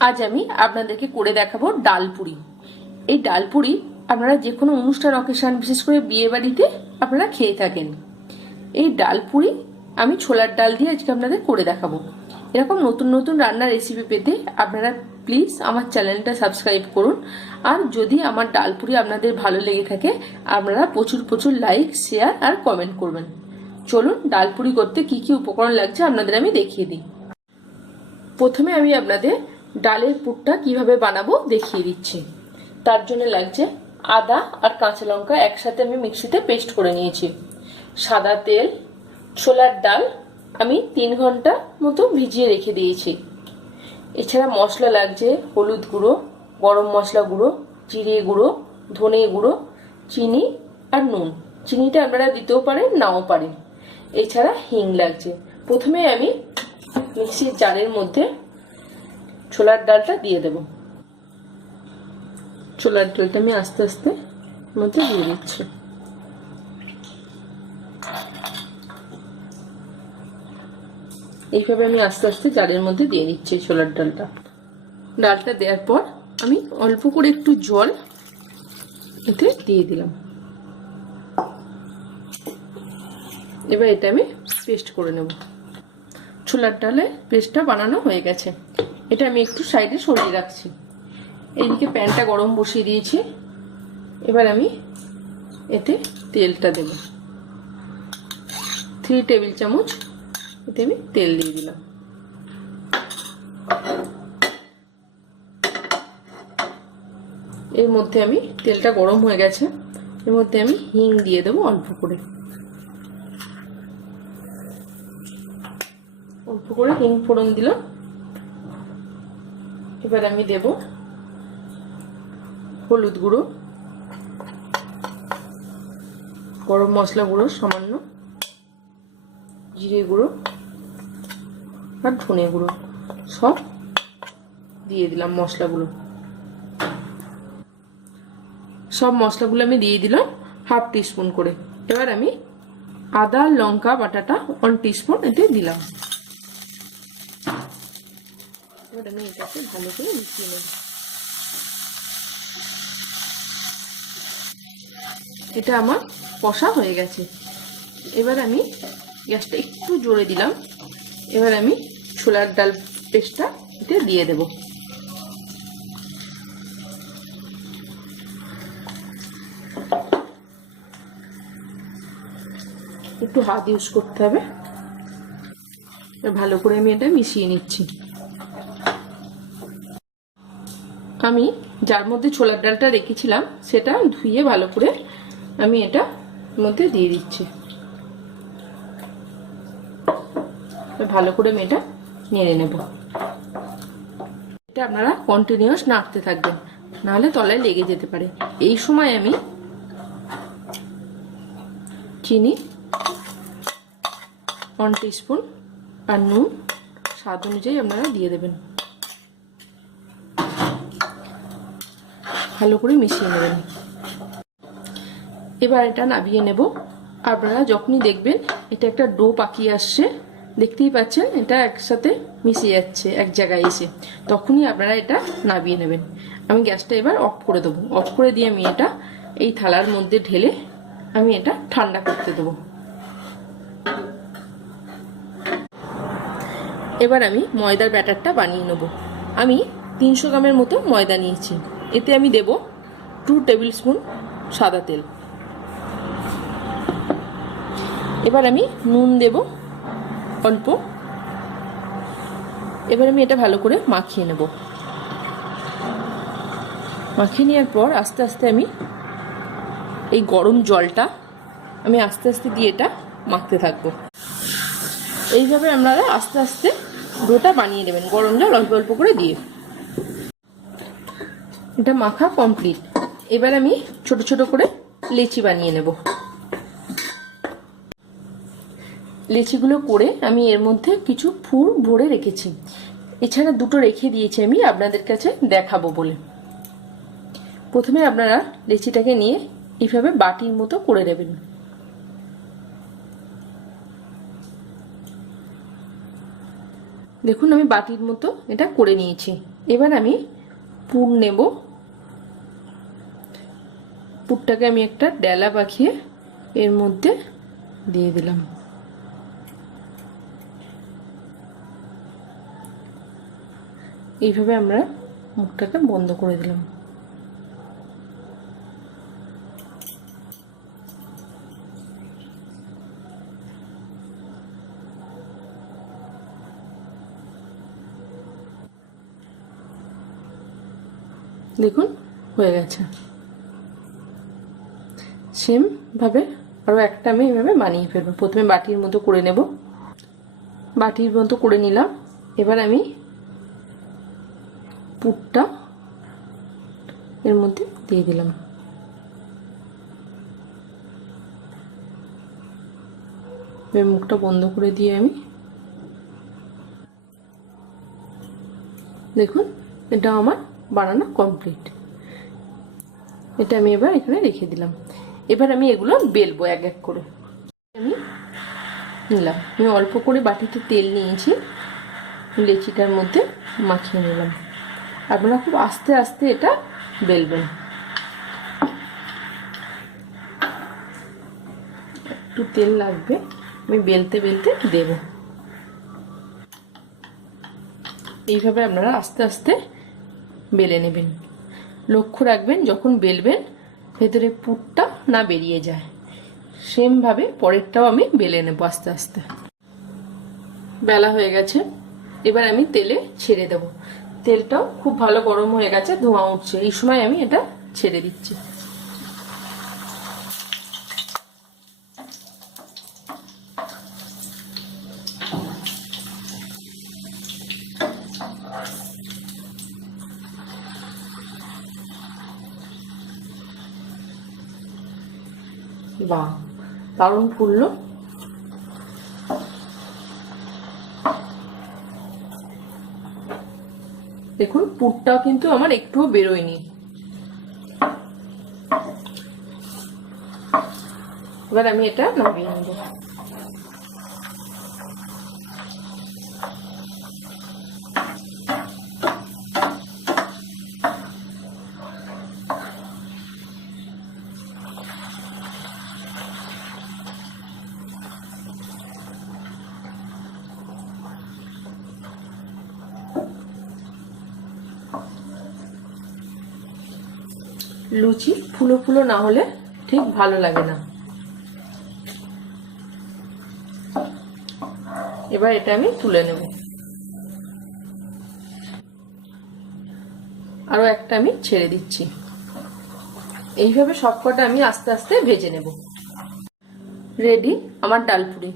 আজ আমি আপনাদেরকে করে দেখাবো ডালপুরি। এই ডালপুরি আপনারা যে কোনো অনুষ্ঠান অকেশন, বিশেষ করে বিয়ে বাড়িতে আপনারা খেয়ে থাকেন। এই ডালপুরি আমি ছোলার ডাল দিয়ে আজকে আপনাদের করে দেখাবো। এরকম নতুন নতুন রান্নার রেসিপি পেতে আপনারা প্লিজ আমার চ্যানেলটা সাবস্ক্রাইব করুন। আর যদি আমার ডালপুরি আপনাদের ভালো লেগে থাকে আপনারা প্রচুর প্রচুর লাইক, শেয়ার আর কমেন্ট করবেন। চলুন ডালপুরি করতে কি কি উপকরণ লাগছে আপনাদের আমি দেখিয়ে দিই। প্রথমে আমি আপনাদের ডালের পুরটা কিভাবে বানাবো দেখিয়ে দিচ্ছি। তার জন্য লাগছে আদা আর কাঁচা লঙ্কা একসাথে আমি মিক্সিতে পেস্ট করে নিয়েছি, সাদা তেল, ছোলার ডাল আমি 3 ঘন্টা মতো ভিজিয়ে রেখে দিয়েছি। এছাড়া মশলা লাগছে হলুদ গুঁড়ো, গরম মশলা গুঁড়ো, জিরে গুঁড়ো, ধনে গুঁড়ো, চিনি আর নুন। চিনিটা আপনারা দিতেও পারেন, নাও পারেন। এছাড়া হিং লাগছে। প্রথমে আমি মিক্সির জারের মধ্যে ছোলার ডালটা দিয়ে দেব। ছোলার ডালটা আমি আস্তে আস্তে মধ্যে দিয়ে দিচ্ছি। এইভাবে আমি আস্তে আস্তে জারের মধ্যে দিয়ে দিচ্ছি ছোলার ডালটা। ডালটা দেওয়ার পর আমি অল্প করে একটু জল এতে দিয়ে দিলাম। এবার এটা আমি পেস্ট করে নেব। ছোলার ডালে পেস্টটা বানানো হয়ে গেছে। এটা আমি একটু সাইডে সরিয়ে রাখছি। এইদিকে প্যানটা গরম বসিয়ে দিয়েছি। এবার আমি এতে তেলটা দেব। 3 টেবিল চামচ এতে আমি তেল দিয়ে দিলাম। এর মধ্যে আমি তেলটা গরম হয়ে গেছে, এর মধ্যে আমি হিং দিয়ে দেবো অল্প করে। অল্প করে হিং ফোড়ন দিলাম। এবার আমি দেব হলুদ গুঁড়ো, গরম মশলা গুঁড়ো সামান্য, জিরে গুঁড়ো আর ধনে গুঁড়ো সব দিয়ে দিলাম। মশলাগুলো সব মশলাগুলো আমি দিয়ে দিলাম হাফ টিস্পুন করে। এবার আমি আদা লঙ্কা বাটাটা 1 টিস্পুন এতে দিলাম। এবার আমি এটাকে ভালো করে মিশিয়ে নেব। এটা আমার কষা হয়ে গেছে। এবার আমি গ্যাসটা একটু জোরে দিলাম। এবার আমি ছোলার ডাল পেস্টটা এতে দিয়ে দেব। একটু হাত ইউজ করতে হবে। ভালো করে আমি এটা মিশিয়ে নিচ্ছি। আমি যার মধ্যে ছোলার ডালটা রেখেছিলাম সেটা ধুয়ে ভালো করে আমি এটা মধ্যে দিয়ে দিচ্ছি। ভালো করে আমি এটা নেড়ে নেব। এটা আপনারা কন্টিনিউয়াস নাড়তে থাকবেন, নাহলে তলায় লেগে যেতে পারে। এই সময় আমি চিনি 1 টিস্পুন আর নুন স্বাদ অনুযায়ী আপনারা দিয়ে দেবেন। ভালো করে মিশিয়ে নেবেন। এবার এটা নামিয়ে নেব। আপনারা যখনই দেখবেন এটা একটা ডো পাকিয়ে আসছে, দেখতেই পাচ্ছেন এটা একসাথে মিশে যাচ্ছে এক জায়গায় এসে, তখনই আপনারা এটা নামিয়ে নেবেন। আমি গ্যাসটা এবার অফ করে দেবো। অফ করে দিয়ে আমি এটা এই থালার মধ্যে ঢেলে আমি এটা ঠান্ডা করতে দেবো। এবার আমি ময়দার ব্যাটারটা বানিয়ে নেব। আমি 300 গ্রামের মতো ময়দা নিয়েছি। এতে আমি দেব 2 টেবিল স্পুন সাদা তেল। এবার আমি নুন দেব অল্প। এবার আমি এটা ভালো করে মাখিয়ে নেব। মাখিয়ে নেওয়ার পর আস্তে আস্তে আমি এই গরম জলটা আমি আস্তে আস্তে দিয়ে এটা মাখতে থাকবো। এইভাবে আপনারা আস্তে আস্তে ডোটা বানিয়ে নেবেন, গরম জল অল্প অল্প করে দিয়ে। এটা মাখা কমপ্লিট। এবার আমি ছোট ছোট করে লেচি বানিয়ে নেব। লেচিগুলো করে আমি এর মধ্যে কিছু পুর ভরে রেখেছি। এছাড়া 2টো রেখে দিয়েছি আমি আপনাদের কাছে দেখাবো বলে। প্রথমে আপনারা লেচিটাকে নিয়ে এইভাবে বাটির মতো করে নেবেন। দেখুন আমি বাটির মতো এটা করে নিয়েছি। এবার আমি পুর নেব। পুরটাকে আমি একটা ডেলা পাকিয়ে এর মধ্যে দিয়ে দিলাম। এইভাবে আমরা মুখটাকে বন্ধ করে দিলাম। দেখুন হয়ে গেছে। সেম ভাবে আরো একটা আমি এইভাবে বানিয়ে ফেলবো। প্রথমে বাটির মতো করে নেব। বাটির মতো করে নিলাম। এবার আমি পুরটা এর মধ্যে দিয়ে দিলাম। মুখটা বন্ধ করে দিয়ে আমি দেখুন এটা আমার বানানো কমপ্লিট। এটা আমি এবার এখানে রেখে দিলাম। এবার আমি এগুলো বেলবো এক এক করে। আমি নিলাম, আমি অল্প করে বাটিতে তেল নিয়েছি, লেচিটার মধ্যে মাখিয়ে নিলাম। আপনারা খুব আস্তে আস্তে এটা বেলবেন। একটু তেল লাগবে, আমি বেলতে বেলতে দেব। এইভাবে আপনারা আস্তে আস্তে বেলে নেবেন। লক্ষ্য রাখবেন যখন বেলবেন ভেতরে পুরটা না বেরিয়ে যায়। সেম ভাবে পরেরটাও আমি বেলে নেব আস্তে আস্তে। বেলা হয়ে গেছে, এবার আমি তেলে ছেড়ে দেব। তেলটাও খুব ভালো গরম হয়ে গেছে, ধোঁয়া উঠছে। এই সময় আমি এটা ছেড়ে দিচ্ছি। বাহ, দারুণ ফুললো। দেখুন পুরটাও কিন্তু আমার একটুও বেরোয়নি। এবার আমি এটা নামিয়ে নেব। লুচি ফুলো ফুলো না হলে ঠিক ভালো লাগে না। এবার এটা আমি তুলে নেব। আরো একটা আমি ছেড়ে দিচ্ছি। এইভাবে সবকটা আমি আস্তে আস্তে ভেজে নেব। রেডি আমার ডালপুরি।